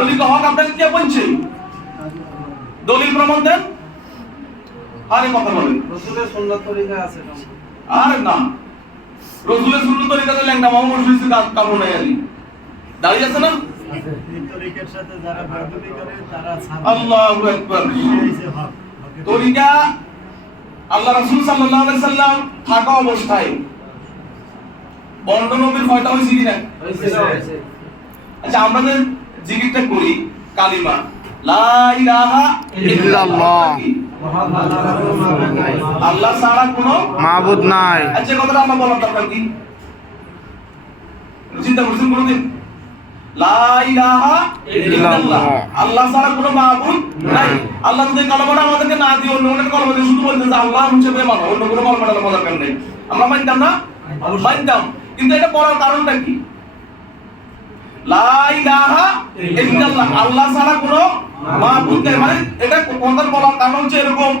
তরিকা হক আপনাকে কে বলছে? দলিল প্রমাণ দেন। আরে কথা বলেন। রসুলের সুন্নাত তরিকা আছে আরে না। রসুলের সুন্নত তরিকাতে ল্যাংটা মোহাম্মদ সুইসি কাজ কামড় নাই আলি দাঁড়িয়ে আছে না? এই সাথে যারা বেয়াদবি করে তারা ছাড় আল্লাহু আকবার। তরিকা আল্লাহ রাসূল সাল্লাল্লাহু আলাইহি সাল্লাম থাকা অবস্থায় বন্ড নবীর ভয়টা হয়েছে কিনা আচ্ছা আমরা যে জিকিরটা করি কালিমা। লা ইলাহা ইল্লাল্লাহ। আল্লাহ ছাড়া কোনো মাবুদ নাই। আচ্ছা কথাটা আমরা বলার দরকার কি? চিন্তা করছেন কোনোদিন? লা ইলাহা ইল্লাল্লাহ। আল্লাহ ছাড়া কোনো মাবুদ নাই। আল্লাহ যদি কলমাটা আমাদেরকে না দিয়ে অন্য কোনো কলমা দিয়ে শুধু বলতে যে আল্লাহ হচ্ছে অন্য কোনো কলমাটা নেই। আমরা মানতাম না? মানতাম। কিন্তু এটা বলার কারণটা কি? আল্লাহ ছাড়া কোনো মাবুদ নেই। মানে এটা কথার বলার কারণ হচ্ছে এরকম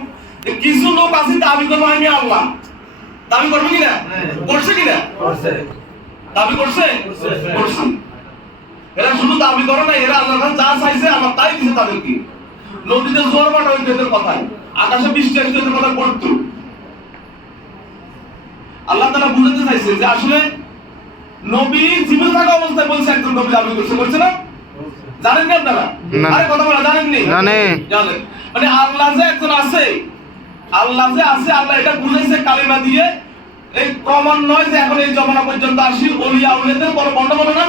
কিছু লোক আছে দাবি করব আমি আল্লাহ। দাবি করবে কিনা? করছে কিনা? দাবি করছে? করছে। এরা শুধু দাবি করে না এরা আল্লাহর কাছে যা চাইছে আমার তাই দিছে তাদেরকে। নদীতে জোর বাটা হইতে এদের কথায়। আকাশে বৃষ্টি আসতে এদের কথা করতো আল্লাহ তারা বুঝাতে চাইছে যে আসলে নবী জীবিত থাকা অবস্থায় বলছে একজন নবী দাবি করছে বলছে না? জানেন কি আপনারা? আরে কথা বলা জানেন নি? জানেন। মানে আল্লাহ যে একজন আছে আল্লাহ যে আছে আল্লাহ এটা বুঝাইছে কালিমা দিয়ে। এই প্রমাণ নয় যে এখন এই জমানা পর্যন্ত আসি ওলিয়া উলিয়াদের বড় বন্ড বলে না?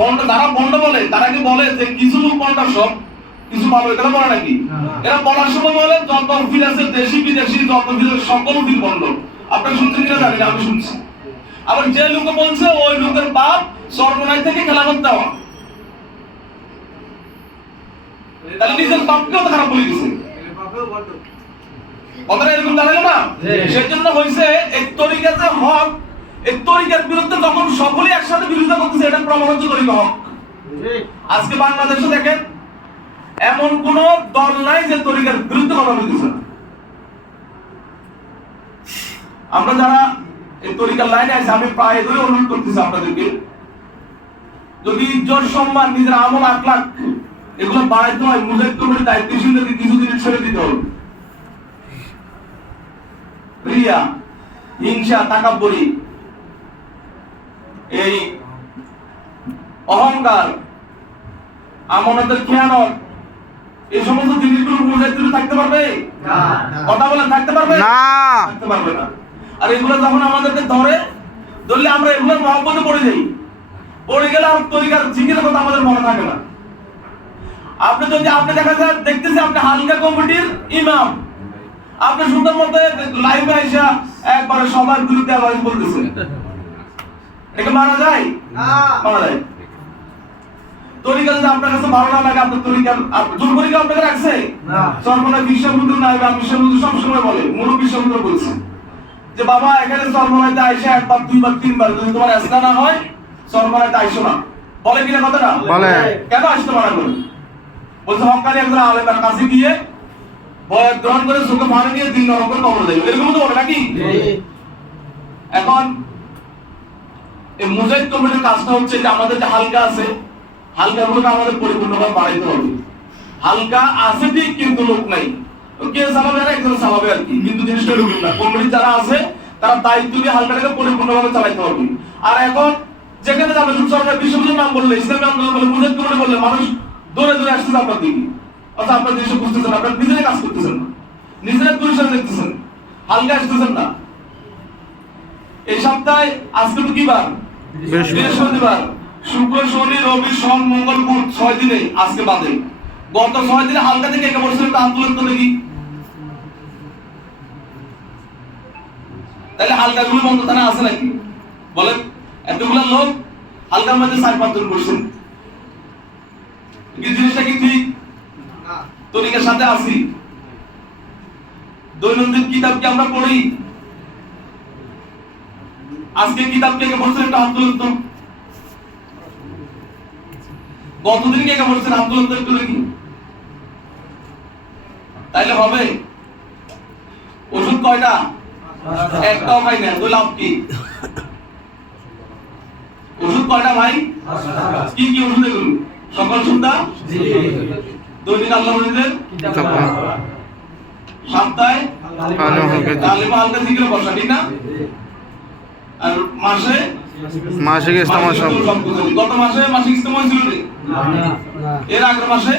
বন্ড যারা বন্ড বলে তারা কি বলে যে কিছু লোক বন্ড সব? কিছু ভালো এটা বলে নাকি? এরা বলার সময় বলে যত আছে দেশি বিদেশি যত ফির সকল ফির বন্ড আপনারা শুনছেন কিনা জানি আমি শুনছি। আবার যে লোক বলছে ওই লোকের বাপ সর্বনাই থেকে খেলাফত দেওয়া তাহলে নিজের বাপকেও তো খারাপ বলে দিছে। কথাটা এরকম দাঁড়াল না? সেই জন্য হয়েছে এই তরিকা যে হক এই তরিকার বিরুদ্ধে যখন সকলেই একসাথে বিরোধিতা করতেছে এটা প্রমাণ হচ্ছে তরিকা হক। আজকে বাংলাদেশে দেখেন এমন কোন দল নাই যে তরিকার বিরুদ্ধে কথা বলতেছে আমরা যারা এই তরিকার লাইনে আছে আমি প্রায় ধরে অনুরোধ করতেছি আপনাদেরকে। যদি ইজ্জত সম্মান নিজের আমল আখলাক এগুলো বাড়াইতে হয় মুজাহিদ কমিটির দায়িত্বশীলদেরকে কিছু জিনিস ছেড়ে দিতে হবে। রিয়া হিংসা তাকাব্বরি এই অহংকার আমানতের খেয়ানত এই সমস্ত জিনিসগুলো মুজাহিদ থাকতে পারবে? কথা বলে থাকতে পারবে? না। থাকতে পারবে না। আর এগুলো যখন আমাদেরকে ধরে ধরলে আমরা এগুলোর মহব্বতে পড়ে যাই। পড়ে গেলে আর তরিকার জিকিরের কথা আমাদের মনে থাকে না। আপনি যদি আপনি দেখা যায় দেখতেছি আপনি হালকা কমিটির ইমাম। আপনি সুন্দর মতো লাইভে আইসা একবারে সবার বিরুদ্ধে আওয়াজ বলতেছেন। এটা মানা যায়? মানা যায়। তরিকা যদি আপনার কাছে ভালো না লাগে আপনার তরিকা জোর করে আপনাকে রাখছে? না। সর্বনা বিশ্ববন্ধু না আমি সবসময় বলে মুরু বিশ্ববন্ধু বলছে। যে বাবা এখানে সর্বনাইতে আইসা একবার দুইবার তিনবার যদি তোমার এসনা না হয় সর্বনাইতে আইসো না। বলে কিনা কথাটা? বলে। কেন আসতে মানা করে? বলছে হকানি একজন আলেমের কাছে গিয়ে বয় গ্রহণ করে চোখে দিন নরম করে কবর দেবে এরকম তো বলে নাকি? এখন এই মুজাহিদ কমিটির কাজটা হচ্ছে যে আমাদের যে হালকা আছে হালকা গুলোকে আমাদের পরিপূর্ণভাবে বাড়াইতে হবে। হালকা আছে ঠিক কিন্তু লোক নাই। তো কে চালাবে আর একজন চালাবে আর কি। কিন্তু জিনিসটা এরকম না কমিটি যারা আছে, তারা দায়িত্ব দিয়ে হালকাটাকে পরিপূর্ণভাবে চালাইতে হবে আর এখন যেখানে যাবে, শুধু সরকার বিশ্ববিদ্যালয় নাম বললে, ইসলামী আন্দোলন বলে মুজাহিদ কমিটি বললে মানুষ দৌড়ে দৌড়ে আসতেছে আপনার দিকে। অর্থাৎ আপনার দেশে বুঝতেছেন আপনার নিজেরাই কাজ করতেছেন না। নিজেরাই পরিশ্রম দেখতেছেন। হালকা আসতেছেন না। এই সপ্তাহে, আজকে তো কি বার? বৃহস্পতি। বৃহস্পতিবার। শুক্র, শনি, রবি, সোম, মঙ্গল, বুধ, ছয় দিনে আজকে বাদে। গত ছয় দিনে হালকা থেকে একে বছর একটা আন্দোলন তো দেখি। তাহলে হালকা গুলো বন্ধ থানা আছে নাকি? বলেন এতগুলা লোক হালকার মধ্যে চার পাঁচজন করছেন। কি জিনিসটা কি ঠিক? তরিকার সাথে আছি। দৈনন্দিন কিতাব কি আমরা পড়ি? আজকে কিতাব কে পড়ছেন একটা আন্দোলন তো। গতদিন কে কে পড়ছেন আন্দোলন তো একটু দেখি। তাইলে হবে। ওষুধ কয়টা? একটাও না তো লাভ কি? ওষুধ কয়টা ভাই? কি কি ওষুধ এগুলো? সকাল সন্ধ্যা দৈনিক আল্লাহ বলিদের সপ্তাহে? তালিমা হালকা জিকিরে বসা ঠিক না? আর মাসে? মাসিক ইস্তেমা সব। গত মাসে মাসিক ইস্তেমা ছিল এর আগের মাসে?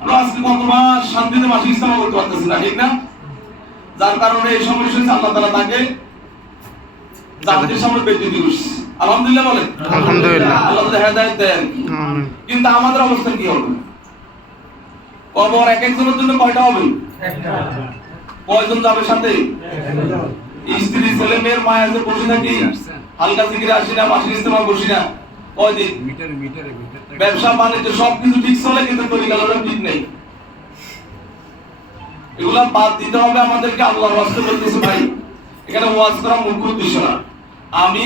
আমরা আজকে কত মাস শান্তিতে মাসিক ইস্তেমা করতে পারতেছি না ঠিক না? যার কারণে এই সমস্যা হচ্ছে আল্লাহ তালা তাকে জাতির সামনে করছে আলহামদুলিল্লাহ বলেন আলহামদুলিল্লাহ। আল্লাহ হেদায়েত দেন। কিন্তু আমাদের অবস্থা কি হবে? কবর এক একজনের জন্য কয়টা হবে? কয়জন যাবে সাথে? স্ত্রী ছেলে মেয়ের মায়ের যে বসে থাকি হালকা জিকিরে আসি না মাসিক ইস্তেমা বসি না। কয়দিন? ব্যবসা বাণিজ্য সবকিছু ঠিক চলে কিন্তু ঠিক নেই। এগুলা বাদ দিতে হবে আমাদেরকে আল্লাহর রাস্তে বলতেছে ভাই এখানে ওয়াজ করা মুখ্য উদ্দেশ্য না। আমি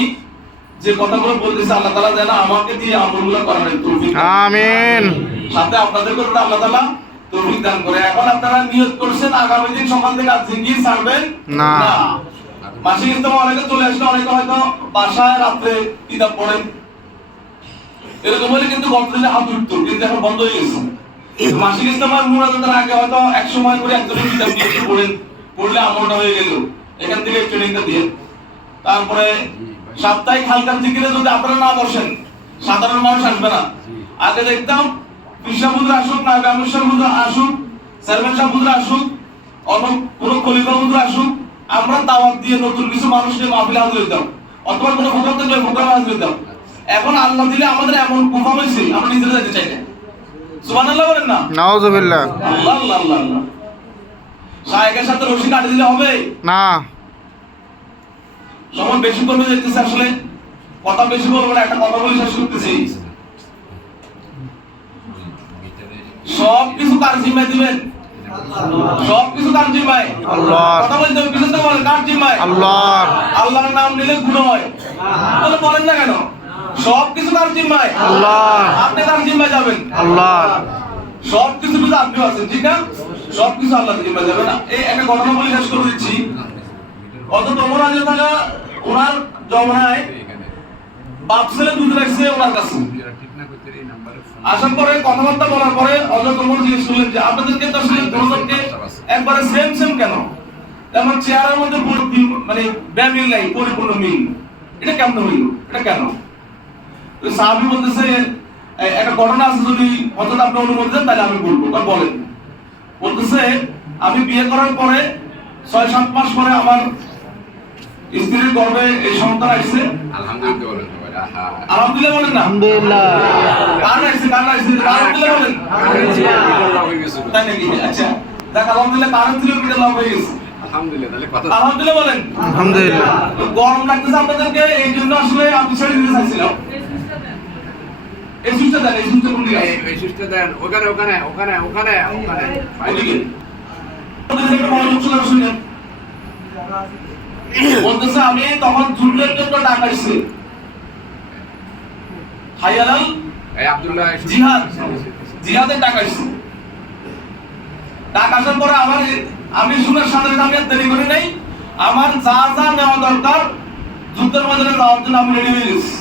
যে কথাগুলো বলতেছি আল্লাহ তাআলা যেন আমাকে দিয়ে আমলগুলো করানোর তৌফিক আমিন। সাথে আপনাদেরকে তো আল্লাহ তাআলা তৌফিক দান করে। এখন আপনারা নিয়ত করছেন আগামী দিন সকাল থেকে আজ জিকির ছাড়বেন না। মাসিক ইস্তেমা অনেকে চলে আসলে অনেকে হয়তো বাসায় রাত্রে কিতাব পড়েন। এরকম হলে কিন্তু গল্পটা হাত উঠতো কিন্তু এখন বন্ধ হয়ে গেছে। মাসিক ইস্তেমার মুরাদাতের আগে হয়তো এক সময় করে একজনের কিতাব এসে পড়েন, পড়লে আমলটা হয়ে গেল। এখান থেকে ট্রেনিংটা দিয়ে। তারপরে সাপ্তাহিক হালকা জিকিরে যদি আপনারা না বসেন, সাধারণ মানুষ আসবে না। আগে দেখতাম কৃষ্ণবুদ্র আসুক না ব্যামেশ্বরবুদ্র আসুক, চেয়ারম্যান সাহেবুদ্র আসুক, অন্য কোনো আসুক, আমরা দাওয়াত দিয়ে নতুন কিছু মানুষকে মাহফিলে হাজির হইতাম। অথবা কোনো প্রোগ্রাম থাকলে প্রোগ্রামে হাজির হইতাম। এখন আল্লাহ দিলে আমাদের এমন কুফা হয়েছে আমরা নিজেরা যেতে চাই না। সুবহানাল্লাহ বলেন না? নাউজুবিল্লাহ। আল্লাহ আল্লাহ আল্লাহ। আল্লাহ শায়েকের সাথে রশি কাটে দিলে হবে? না। বেশি দেখতেছে আসলে কথা বেশি বলব না একটা কথা বলে শেষ করতেছি সব কিছু কার জিম্মায় দিবেন। সব কিছু কার জিম্মায় আল্লাহর। কথা বলতে হবে পিছন থেকে বলেন কার জিম্মায় আল্লাহর আল্লাহর নাম নিলে গুণ হয়। তাহলে বলেন না কেন? সব কিছু কার জিম্মায়। আল্লাহর। আপনি কার জিম্মায় যাবেন। কিছু কিন্তু আপনিও আছেন ঠিক না? আল্লাহ জিম্মায় যাবে না এই একটা ঘটনা বলে শেষ করে দিচ্ছি। অত তোমরা যে থাকা ওনার জমানায় বাপ ছেলে দুধ রাখছে ওনার কাছে। আসার পরে কথাবার্তা বলার পরে অজয় তোমর জিজ্ঞেস করলেন যে আপনাদেরকে তো আসলে দুজনকে একবারে সেম সেম কেন? যেমন চেয়ারের মধ্যে মানে ব্যামিল নাই পরিপূর্ণ মিল। এটা কেমন হইল? এটা কেন? সাহাবি বলতেছে একটা ঘটনা আছে যদি অন্তত আপনি অনুমতি দেন তাহলে আমি বলব। বলেন। বলতেছে আমি বিয়ে করার পরে ছয় সাত মাস পরে আমার স্ত্রীর গর্ভে এই সন্তান আসছে। আলহামদুলিল্লাহ বলেন না? আলহামদুলিল্লাহ। কার আসছে কার আসছে আলহামদুলিল্লাহ বলেন। তাই নাকি? আচ্ছা দেখ আলহামদুলিল্লাহ ছিল পিঠে লাভ হয়ে গেছে আলহামদুলিল্লাহ বলেন। আলহামদুলিল্লাহ। গরম লাগতেছে আপনাদেরকে এই জন্য আসলে আমি ছেড়ে দিতে চাইছিলাম। এই সুইচটা দেন এই সুইচটা কোন দিকে আছে? ওখানে ওখানে ওখানে ওখানে ওখানে। ওদিকে। বলতেছে আমি তখন জন্য ডাকাইছি হাইয়ালাল এই আব্দুল্লাহ জিহাদ। জিহাদের টাকা আসছে। টাকা আসার পরে আমার আমি শুনে সাথে আমি দেরি করি নাই। আমার যা যা নেওয়া দরকার যুদ্ধের ময়দানে যাওয়ার জন্য আমি রেডি হয়ে গেছি।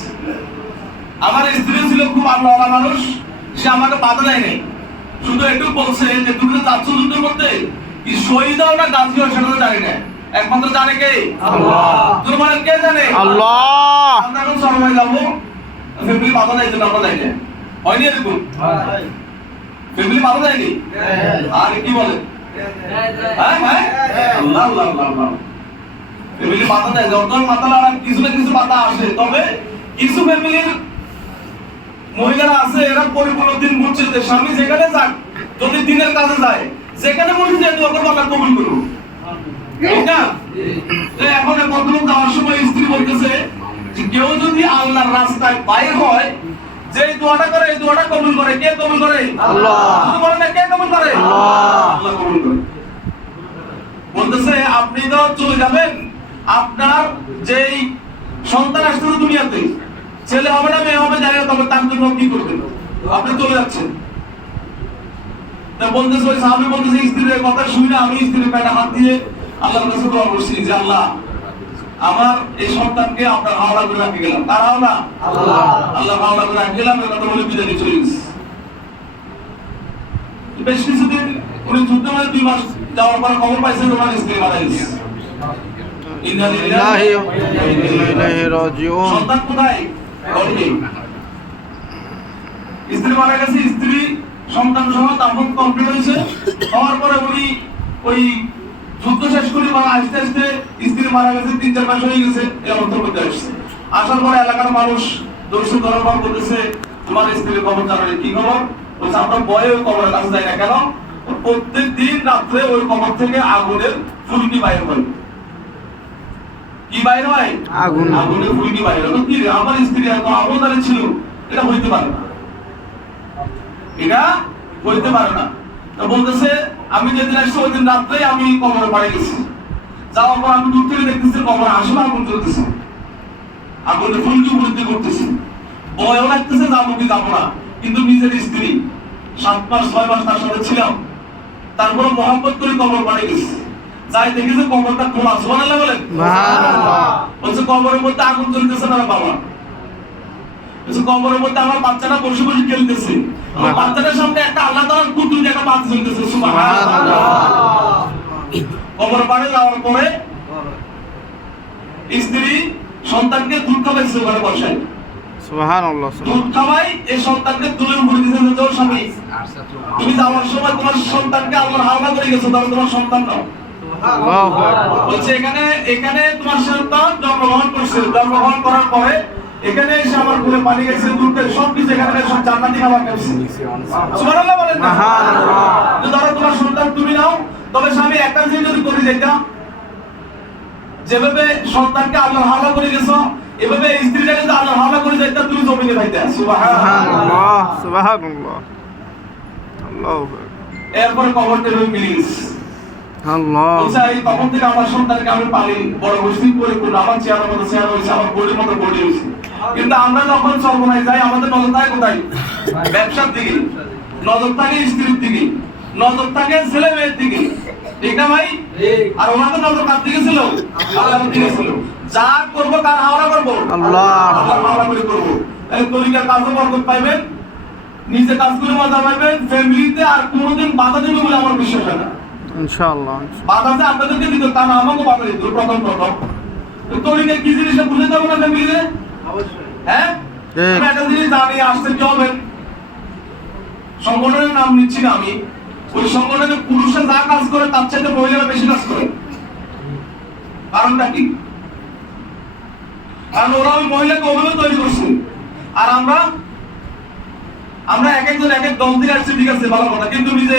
আমার স্ত্রী ছিল খুব আল্লাহওয়ালা মানুষ সে আমাকে বাধা দেয় নাই শুধু একটু বলছে যে তুমি তো যাচ্ছ যুদ্ধ করতে কি শহীদ না হও সেটা তো জানি না। একমাত্র জানে কে। তুমি বলেন কে জানে? আল্লাহ। আমরা এখন সবাই যাব। ফ্যামিলি বাধা দেয় জন্য আমরা যাই না হয়নি এরকম? ফ্যামিলি বাধা দেয়নি? আর কি বলে? হ্যাঁ হ্যাঁ? আল্লাহ আল্লাহ আল্লাহ ফ্যামিলি বাধা দেয় যখন মাথা লাগান কিছু না কিছু বাধা আসে। তবে কিছু ফ্যামিলির মহিলারা আছে এরা পরিপূর্ণ দিন বুঝছে যে স্বামী যেখানে যাক যদি দিনের কাজে যায় যেখানে বলি যে দোয়া করব আল্লাহ কবুল করুন এখন যাওয়ার সময় স্ত্রী বলতেছে কেউ যদি আল্লাহর রাস্তায় বাইর হয় যে দোয়াটা করে এই দোয়াটা কবুল করে কে কবুল করে? আল্লাহ। বলে না কে কবুল করে? আল্লাহ। আল্লাহ কবুল করে। বলতেছে আপনি তো চলে যাবেন আপনার যেই সন্তান আসছে দুনিয়াতে ছেলে হবে না মেয়ে হবে জানি না তার জন্য কি করবেন। আপনি চলে যাচ্ছেন। তা বলতেছে ওই সাহাবি বলতেছে স্ত্রীর কথা শুনে আমি স্ত্রীর পেটে হাত দিয়ে আল্লাহর কাছে দোয়া করছি যে আল্লাহ আমার এই সন্তানকে আপনার হাওলা করে রাখে গেলাম। হাওলা আল্লাহ। আল্লাহ হাওলা করে রাখে গেলাম এটা তো বলে বিদায় চলে বেশ কিছুদিন উনি যুদ্ধ মানে দুই মাস যাওয়ার পর খবর পাইছে তোমার স্ত্রী মারা গেছে। সন্তান কোথায়? স্ত্রী মারা গেছে, স্ত্রী সন্তান সহ কমপ্লিট হয়েছে। হওয়ার পরে উনি ওই যুদ্ধ শেষ করে মানে আস্তে আস্তে স্ত্রী মারা গেছে, তিন চার মাস হয়ে গেছে অবস্থার আসছে। আসার পরে এলাকার মানুষ দর্শক ধরবার বলতেছে, তোমার স্ত্রীর খবর জানালে কি খবর? বলছে, আমরা ভয়ে ওই কবরের কাছে যাই না। কেন? প্রত্যেক দিন রাত্রে ওই কবর থেকে আগুনের ফুলকি বাইর হয়। কি বাইর হয় আগুন। আগুনের ফুলকি বাইর? তো কি আমার স্ত্রী এত আবদারে ছিল। এটা হইতে পারে না। এটা হইতে পারে না। তো বলতেছে আমি যেদিন আসছি ওই দিন রাত্রে আমি কবরে পাড়ে গেছি। যাওয়ার পর আমি দূর থেকে দেখতেছি কবরে আসলে আগুন চলতেছে আগুনে ফুলকি উড়তে করতেছি। ভয়ও লাগতেছে যাব কি যাব না। কিন্তু নিজের স্ত্রী সাত মাস ছয় মাস তার সাথে ছিলাম। তারপর মহাব্বত করে কবর পাড়ে গেছি। যাই দেখেছে কবরটা খোলা বলেন বলছে কবরের মধ্যে আগুন জ্বলতেছে না বাবা। বলছে কবরের মধ্যে আমার বাচ্চাটা বসে বসে খেলতেছে। আমার বাচ্চাটার সামনে একটা আল্লাহ তাআলার কুতুরি একটা বাচ্চা জ্বলতেছে সুবহানাল্লাহ। কবর পাড়ে যাওয়ার পরে স্ত্রী সন্তানকে দুধ খাওয়াইছে বসায়। সুবহানাল্লাহ দুধ খাওয়াই এই সন্তানকে তুলে উপরে দিয়েছে যে তোর স্বামী তুমি যাওয়ার সময় তোমার সন্তানকে আল্লাহর হাওলা করে গেছো তাহলে তোমার সন্তান নাও বলছে এখানে এখানে তোমার সন্তান জন্মগ্রহণ করছে। জন্মগ্রহণ করার পরে এখানে এসে আমার ঘুরে পানি গেছে দুধ সব কিছু এখানে সব জান্নাতি খাবার খাচ্ছে। সুবহানাল্লাহ বলেন না সুবহানাল্লাহ। ধরো তোমার সন্তান তুমি নাও তবে স্বামী একটা জিনিস যদি করে যেতাম যেভাবে সন্তানকে আল্লাহর হাওলা করে গেছো এভাবে স্ত্রীটাকে যদি আল্লাহর হাওলা করে যেতাম তুমি জমিনে পাইতে সুবহানাল্লাহ। সুবহানাল্লাহ। আল্লাহু আকবার। এরপরে কবর টেবিল মিলে তখন থেকে আমার সন্তানকে আমি পালি বড় মুসলিম করে করল আমার চেয়ারের মতো চেয়ার হয়েছে আমার বডির মতো বডি হয়েছে। কিন্তু আমরা যখন যাই আমাদের নজর থাকে কোথায়? ব্যবসার দিকে। নজর থাকে স্ত্রীর দিকে। নজর থাকে ছেলে মেয়ের দিকে। ঠিক না ভাই? আর ওনাদের নজর কার দিকে ছিল? আল্লাহর দিকে ছিল। যা করব কার হাওড়া করব। আল্লাহ। হাওড়া করে করব। এই তরিকার কাজও বরকত পাইবেন। নিজে কাজ করে মজা পাইবেন। ফ্যামিলিতে আর কোনোদিন বাধা দেবে বলে আমার বিশ্বাস হয় না। ইনশাআল্লাহ বাধা আপনাদেরকে দিত তা না আমাকে বাধা দিত প্রথম প্রথম। তরিকে কি জিনিসটা বুঝে যাব না ফ্যামিলিতে? অবশ্যই। হ্যাঁ? একটা জিনিস জানি আসতে কি সংগঠনের নাম নিচ্ছি না আমি। ওই সংগঠনে পুরুষরা যা কাজ করে তার চাইতে মহিলারা বেশি কাজ করে। কারণটা কি? কারণ ওরা ওই মহিলাকে ওভাবে তৈরি করছে। আর আমরা আমরা এক একজন এক এক দল থেকে আসছি ঠিক আছে ভালো কথা। কিন্তু নিজে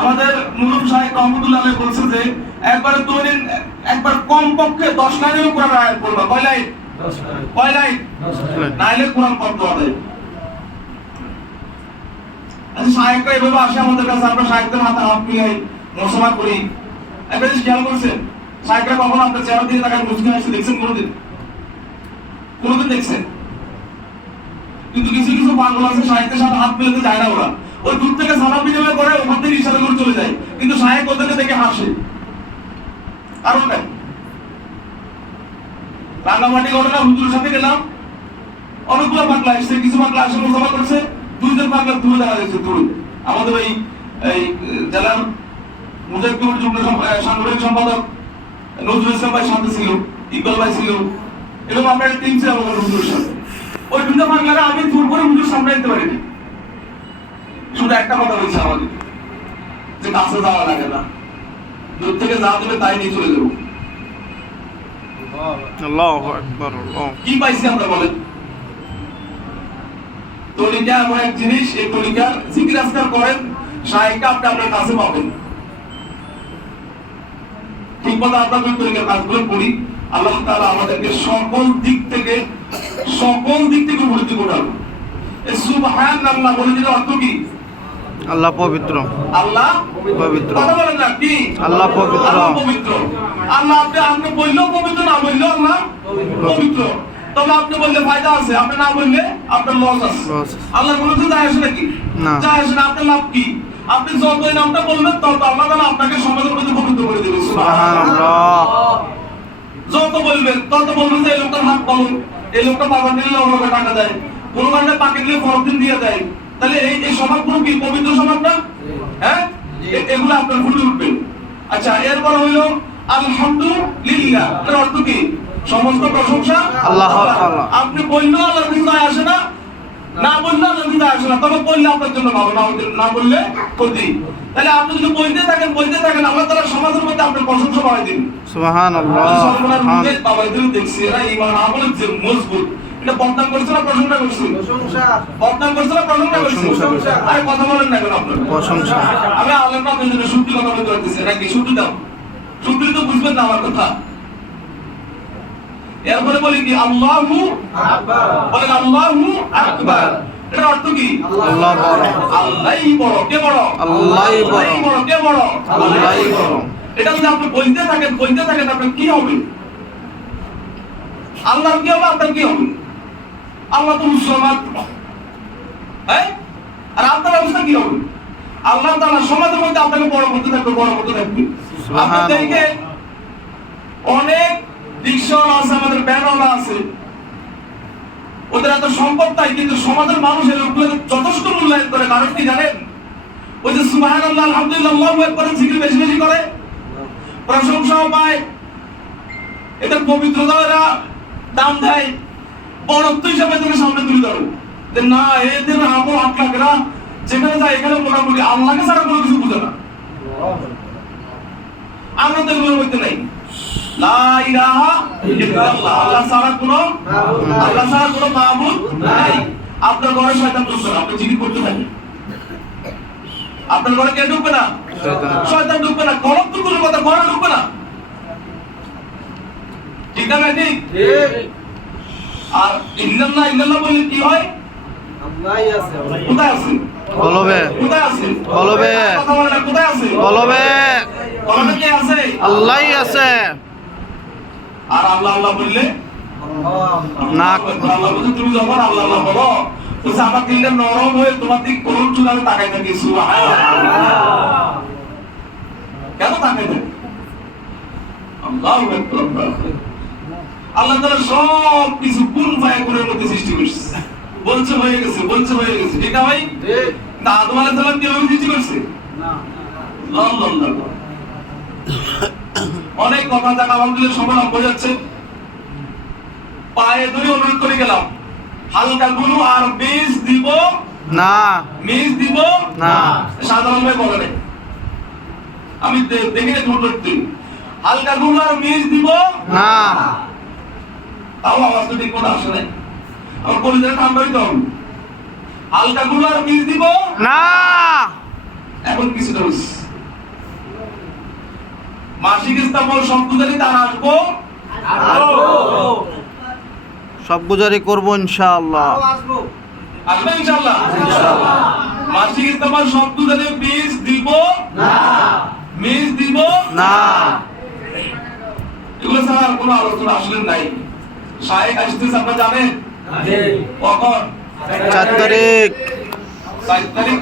আমাদের নুরুম সাহেব রহমতুল্লাহ বলছে যে একবারে দৈনিক একবার কম পক্ষে দশ লাইনের কোরআন আয়াত পড়বা। কয় লাইন? কয় লাইন? নাইলে কোরআন পড়তে হবে। আচ্ছা সাহেবরা এভাবে আসে আমাদের কাছে আমরা সাহেবদের হাতে হাত মিলাই মোসামা করি। একটা জিনিস খেয়াল করছেন? সাহেবরা কখন আপনার চেহারা দিয়ে তাকায় মুসলিম আসে দেখছেন কোনোদিন? কোনোদিন দেখছেন? কিন্তু কিছু কিছু পাগল আছে সাহেবদের সাথে হাত মিলাতে যায় না ওরা। ওই দূর থেকে সালাম বিনিময় করে ওখান ইশারা করে চলে যায়। কিন্তু সাহেব ওদেরকে দেখে হাসে। কারণটা কি? রাঙ্গামাটি ঘটনা হুজুরের সাথে গেলাম। অনেকগুলো পাগলা এসছে, কিছু পাগলা আসে মোসাফা করছে, দুইজন পাগলা দূরে দেখা যাচ্ছে দূরে আমাদের ওই এই, জেলার মুজাহিদুর যুগ্ম সাংগঠনিক সম্পাদক নজরুল ইসলাম ভাই সাথে ছিল, ইকবাল ভাই ছিল। এরকম আমরা একটা টিম ছিল সাথে। ওই দুটো পাগলারা আমি দূর করে হুজুর সামনে আনতে পারিনি। শুধু একটা কথা বলছে আমাদের যে কাছে যাওয়া লাগে না। দূর থেকে যা দেবে তাই নিয়ে চলে যাব। কি পাইছি আমরা বলেন? তরিকা এমন এক জিনিস এই তরিকা জিকির আজকার করেন সাহেবকে আপনি আপনার কাছে পাবেন। ঠিক মতো আমরা তরিকার কাজগুলো করি। আল্লাহ তাআলা আমাদেরকে সকল দিক থেকে সকল দিক থেকে উপলব্ধি এই সুবহান আল্লাহ বলে দিলে অর্থ কি? আল্লাহ পবিত্র। আল্লাহ পবিত্র। আল্লাহ পবিত্র। আল্লাহ আপনি আপনি বললেও পবিত্র না বললেও আল্লাহ পবিত্র। তবে আপনি বললে ফায়দা আছে আপনি না বললে আপনার লস আছে। আল্লাহ কোনো তো আসে নাকি? না। আসে না আপনার লাভ কি? আপনি যতই নামটা বলবেন তত আল্লাহ তাআলা আপনাকে সমাজের মধ্যে পবিত্র করে দেবে। সুবহানাল্লাহ। যত বলবেন তত বলবেন যে এই লোকটা হাত পালন এই লোকটা বাবা নিলে অন্যকে টাকা দেয় কোনো কারণে পাকে দিলে দিন দিয়ে দেয়। তাহলে এই এই সমাজগুলো কি পবিত্র সমাজ না? হ্যাঁ? এগুলো আপনার ফুটে উঠবে আচ্ছা এরপর হইল আলহামদুলিল্লাহ। এর অর্থ কি? সমস্ত প্রশংসা আল্লাহ আপনি বললেও আল্লাহর কিছু আসে না না বললে আল্লাহর কিছু আসে না। তবে বললে আপনার জন্য ভালো না না বললে ক্ষতি। তাহলে আপনি যদি বলতে থাকেন বলতে থাকেন আল্লাহ তাআলা সমাজের মধ্যে আপনার প্রশংসা বাড়াই দিন। সুবহানাল্লাহ। বাবাইদের দেখছি এরা ইমান আমলের যে মজবুত। এটা বদনাম করছে না প্রশংসা করছে? বদনাম করছে না প্রশংসা করছে। আরে কথা বলেন না কেন আপনারা? প্রশংসা। আমি আলেম না আপনাদের জন্য সত্যি কথা বলতে পারতেছি নাকি সত্যি দাও। সত্যি তো বুঝবেন না আমার কথা। এরপরে বলি কি আল্লাহু আকবার। বলেন আল্লাহু আকবার। এটার অর্থ কি? আল্লাহ বড় আল্লাহই বড়। কে বড়? আল্লাহই বড়। বড়। কে বড়? আল্লাহই বড়। এটা যদি আপনি বলতে থাকেন বলতে থাকেন আপনার কি হবে? আল্লাহর কি হবে? আপনার কি হবে? আল্লাহ তো মুসলমান। আর আপনার অবস্থা কি হবে? আল্লাহ তাআলা সমাজের মধ্যে আপনাকে বড় করতে থাকবে বড় করতে থাকবে। আপনাদেরকে অনেক রিক্সাওয়ালা আছে আমাদের ব্যানওয়ালা আছে। ওদের এত সম্পদ তাই কিন্তু সমাজের মানুষ এই লোকগুলোকে যথেষ্ট মূল্যায়ন করে। কারণ কি জানেন? ওই যে আলহামদুলিল্লাহ আল্লাহু আকবার জিকির বেশি বেশি করে। প্রশংসাও পায়। এটা পবিত্রতা এরা দাম দেয়। বড়ত্ব হিসাবে তুমি সামনে তুলে ধরো যে না এদের আমো আটলাকেরা যেখানে যায় এখানে মোটামুটি আল্লাহকে ছাড়া কোনো কিছু বুঝে না আমরা তো এগুলোর মধ্যে নাই আপনার ঘরে শয়তান করতে থাকেন আপনার ঘরে কে ঢুকবে না শয়তান। ঢুকবে না না ঠিক না ঠিক আর ইল্লাল্লাহ ইল্লাল্লাহ বলে কি হয়? আল্লাহই আছে কোথায় আছে? কলবে। কোথায় আছে? কলবে। কোথায় আছে? কলবে। কলবে কে আছে? আল্লাহই আছে। আর আল্লাহ আল্লাহ বললে? না। আল্লাহ তুমি যখন আল্লাহ আল্লাহ বলো বলছে আমার দিলটা নরম হয়ে তোমার দিক করুন চুল আমি তাকাই থাকি কেন তাকাই থাকি? আল্লাহু আকবার। আল্লাহ তাআলা সব কিছু কোন ফায়া করে মধ্যে সৃষ্টি করছে। বলছে হয়ে গেছে বলছে হয়ে গেছে। ঠিক না ভাই? ঠিক তা আদম আলাইহিস সালাম কীভাবে সৃষ্টি করছে? না। আল্লাহ আল্লাহ। অনেক কথা যাক আলহামদুলিল্লাহ সময় যাচ্ছে। পায়ে ধরে অনুরোধ করে গেলাম। হালকা গুলো আর বীজ দিব। না। মিস দিব। না। সাধারণ ভাই বলে নাই। আমি দেখে নে হালকা গুলো আর মিস দিব। না। তাও আসে নাই। আমার হবে। হালকা গুলো আর মিস দিব। না। এখন কিছুটা হচ্ছে মাসিক সম্পূর্ণই তারা আসব। সব গুজারি করব ইনশাআল্লাহ। আসব। আসবে ইনশাআল্লাহ? মাসিক ইস্তাম্বল সম্পূর্ণই বীজ দিব। না। মিস দিব। না। এগুলো কোনো আলোচনা আসলে নাই। শায়েক আসতেছে আপনারা জানেন কখন? চার তারিখ। চার তারিখ